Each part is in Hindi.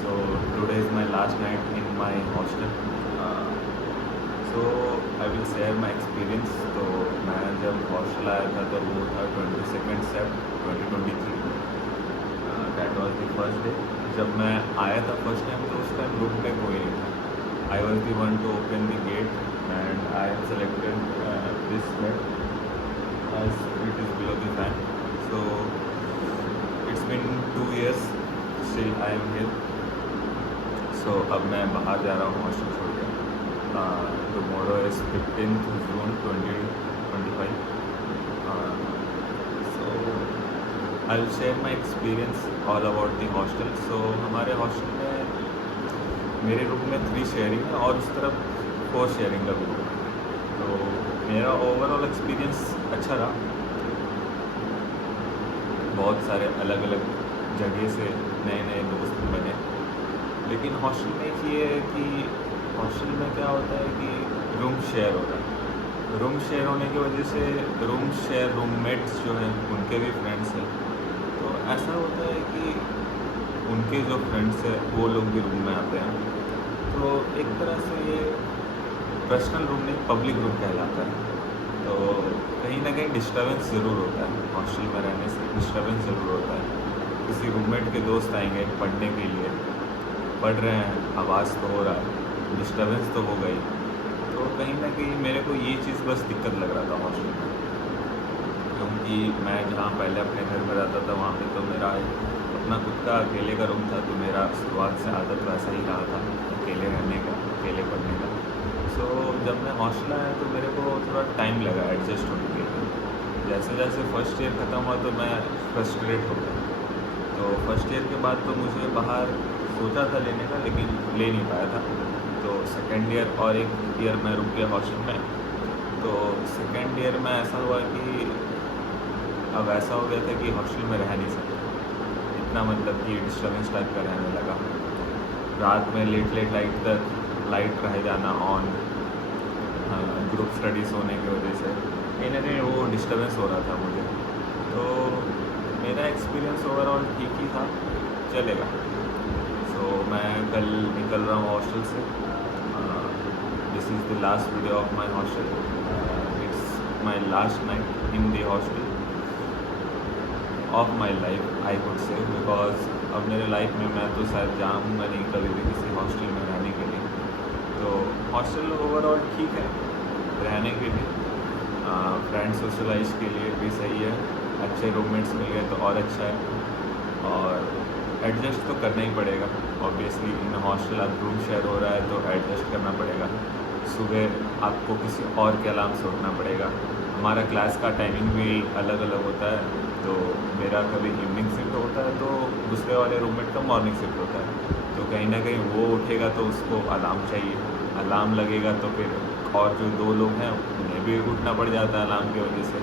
So today is my last night in my hostel. Uh, so I will share my experience. तो मैं जब हॉस्टल आया था तो वो था 22 Sep 2023. That was the first day. जब मैं आया था फर्स्ट टाइम तो उस टाइम रूम में कोई नहीं था. I was the one to open the gate and I have selected this bed as it is below the fan. So it's been 2 years still I am here. So अब मैं बाहर जा रहा हूँ हॉस्टल छोड़ के. Tomorrow is 15th June 2025. So I will share my experience all about the hostel. So हमारे हॉस्टल में मेरे रूम में 3 शेयरिंग है और उस तरफ 4 शेयरिंग का रूम है. तो मेरा ओवरऑल एक्सपीरियंस अच्छा रहा. बहुत सारे अलग अलग जगह से नए नए दोस्त बने. लेकिन हॉस्टल में एक ये है कि हॉस्टल में क्या होता है कि रूम शेयर होता है. रूम शेयर होने की वजह से रूममेट्स जो हैं उनके भी फ्रेंड्स हैं. तो ऐसा होता है कि उनके जो फ्रेंड्स हैं वो लोग भी रूम में आते हैं. तो एक तरह से ये पर्सनल रूम नहीं पब्लिक रूम कहलाता है. तो कहीं ना कहीं डिस्टर्बेंस ज़रूर होता है. हॉस्टल में रहने से डिस्टर्बेंस ज़रूर होता है. किसी रूममेट के दोस्त आएंगे पढ़ने के लिए, पढ़ रहे हैं, आवाज़ तो हो रहा है, डिस्टर्बेंस तो हो गई. तो कहीं ना कहीं मेरे को ये चीज़ बस दिक्कत लग रहा था हॉस्टल में. क्योंकि मैं जहाँ पहले अपने घर में रहता था वहाँ पे तो मेरा अपना खुद का अकेले का रूम था. तो मेरा शुरुआत से आदत वैसा ही रहा था अकेले रहने का, अकेले पढ़ने का. सो जब मैं हॉस्टल आया तो मेरे को थोड़ा टाइम लगा एडजस्ट होने के लिए. जैसे जैसे फर्स्ट ईयर ख़त्म हुआ तो मैं फ्रस्ट्रेट हो गया. तो फर्स्ट ईयर के बाद तो मुझे बाहर सोचा था लेने का लेकिन ले नहीं पाया था. तो सेकेंड ईयर और एक ईयर मैं रुक गया हॉस्टल में. तो सेकेंड ईयर में ऐसा हुआ कि अब ऐसा हो गया था कि हॉस्टल में रह नहीं सकता. इतना मतलब कि डिस्टर्बेंस टाइप का रहने लगा. रात में लेट लेट लाइट रह जाना ऑन, ग्रुप स्टडीज़ होने की वजह से कहीं ना कहीं वो डिस्टर्बेंस हो रहा था मुझे. तो मेरा एक्सपीरियंस ओवरऑल ठीक ही था, चलेगा. सो मैं कल निकल रहा हूँ हॉस्टल से. This is the last video of my hostel. It's my last night in the hostel of my life I could say. Because अब मेरे लाइफ में मैं तो शायद जाऊँगा नहीं कभी भी किसी हॉस्टल में रहने के लिए. तो हॉस्टल ओवरऑल ठीक है रहने के लिए. फ्रेंड सोशलाइज के लिए भी सही है. अच्छे रूममेट्स मिल गए तो और अच्छा है. और एडजस्ट तो करना ही पड़ेगा ऑब्वियसली. इन हॉस्टल अब रूम शेयर हो रहा है तो एडजस्ट करना पड़ेगा. सुबह आपको किसी और के अलार्म से उठना पड़ेगा. हमारा क्लास का टाइमिंग भी अलग अलग होता है. तो मेरा कभी इवनिंग शिफ्ट होता है तो दूसरे वाले रूममेट का मॉर्निंग शिफ्ट होता है. तो कहीं ना कहीं वो उठेगा तो उसको अलार्म चाहिए. अलार्म लगेगा तो फिर और जो 2 लोग हैं उन्हें भी उठना पड़ जाता है अलार्म की वजह से.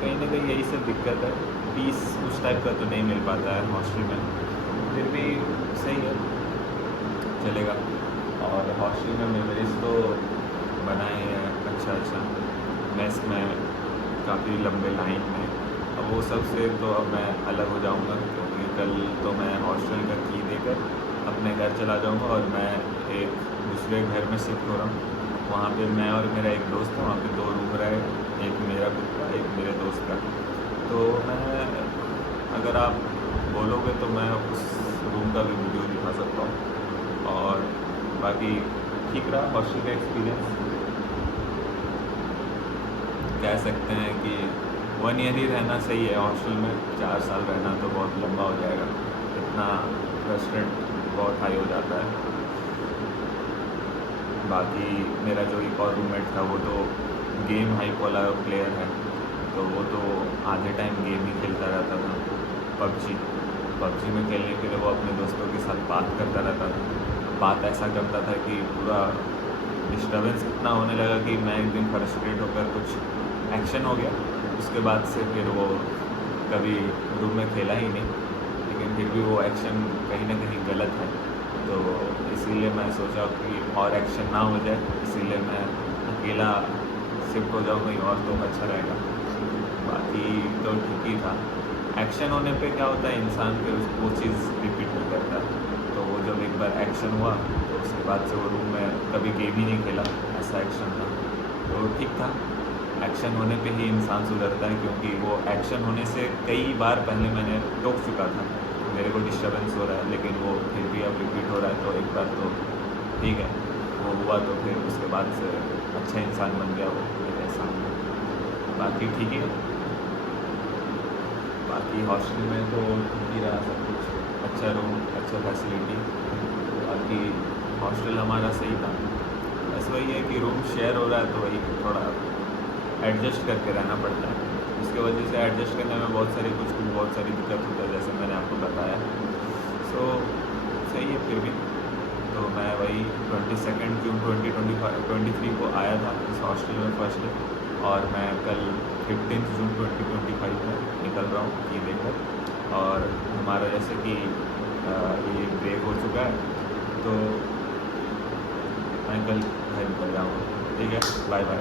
कहीं ना कहीं यही सब दिक्कत है. पीस उस टाइप का तो नहीं मिल पाता है हॉस्टल में. फिर भी सही है, चलेगा. और हॉस्टल में मेमोरीज तो बनाए हैं अच्छा. मेस में काफ़ी लंबे लाइन में. अब वो सब से तो अब मैं अलग हो जाऊंगा क्योंकि कल तो मैं हॉस्टल का की देकर अपने घर चला जाऊंगा और मैं एक दूसरे घर में शिफ्ट हो रहा हूँ. वहाँ पे मैं और मेरा एक दोस्त है. वहाँ पे 2 रूम रहे, एक मेरा खुद का एक मेरे दोस्त का. तो मैं अगर आप बोलोगे तो मैं उस रूम का भी वीडियो दिखा सकता हूँ. और बाकी ठीक रहा हॉस्टल का एक्सपीरियंस. कह सकते हैं कि 1 ईयर ही रहना सही है हॉस्टल में. 4 साल रहना तो बहुत लंबा हो जाएगा. इतना फ्रस्ट्रेट बहुत हाई हो जाता है. बाकी मेरा जो एक और रूममेट था वो तो गेम हाइप वाला प्लेयर है. तो वो तो आधे टाइम गेम ही खेलता रहता था. पबजी में खेलने के लिए वो अपने दोस्तों के साथ बात करता रहता था. बात ऐसा करता था कि पूरा डिस्टर्बेंस इतना होने लगा कि मैं एक दिन फ्रस्ट्रेट होकर कुछ एक्शन हो गया. उसके बाद से फिर वो कभी रूम में खेला ही नहीं. लेकिन फिर भी वो एक्शन कहीं ना कहीं गलत है. तो इसीलिए मैं सोचा कि और एक्शन ना हो जाए, इसीलिए मैं अकेला शिफ्ट हो जाऊँ कहीं और तो अच्छा रहेगा. बाकी तो ठीक ही था. एक्शन होने पे क्या होता है इंसान फिर वो चीज़ रिपीट नहीं करता. तो वो जब एक्शन हुआ तो उसके बाद से वो रूम में कभी गेम ही नहीं खेला, ऐसा एक्शन था। तो ठीक था, एक्शन होने पे ही इंसान सुधरता है, क्योंकि वो एक्शन होने से कई बार पहले मैंने टोक चुका था, मेरे को डिस्टर्बेंस हो रहा है, लेकिन वो फिर भी अब रिपीट हो रहा है। तो एक बार तो ठीक है, वो हुआ तो फिर उसके बाद से अच्छा इंसान बन गया वो मेरे सामने। बाकी ठीक है, बाकी हॉस्टल में तो ठीक ही रहा सब कुछ, अच्छा रूम, अच्छा फैसिलिटी, बाकी हॉस्टल हमारा सही था। बस वही है कि रूम शेयर हो रहा है तो वही थोड़ा एडजस्ट करके रहना पड़ता है, उसके वजह से एडजस्ट करने में बहुत सारी बहुत सारी दिक्कत होता है, जैसे मैंने आपको बताया। सो सही है फिर भी। तो मैं वही 22 जून 2023 को आया था इस हॉस्टल में फर्स्ट डे, और मैं कल 15 जून 2025 में निकल रहा हूँ ये लेकर। और हमारा जैसे कि ये ब्रेक हो चुका है, तो मैं कल घर निकल जाऊँगा। ठीक है, बाय बाय।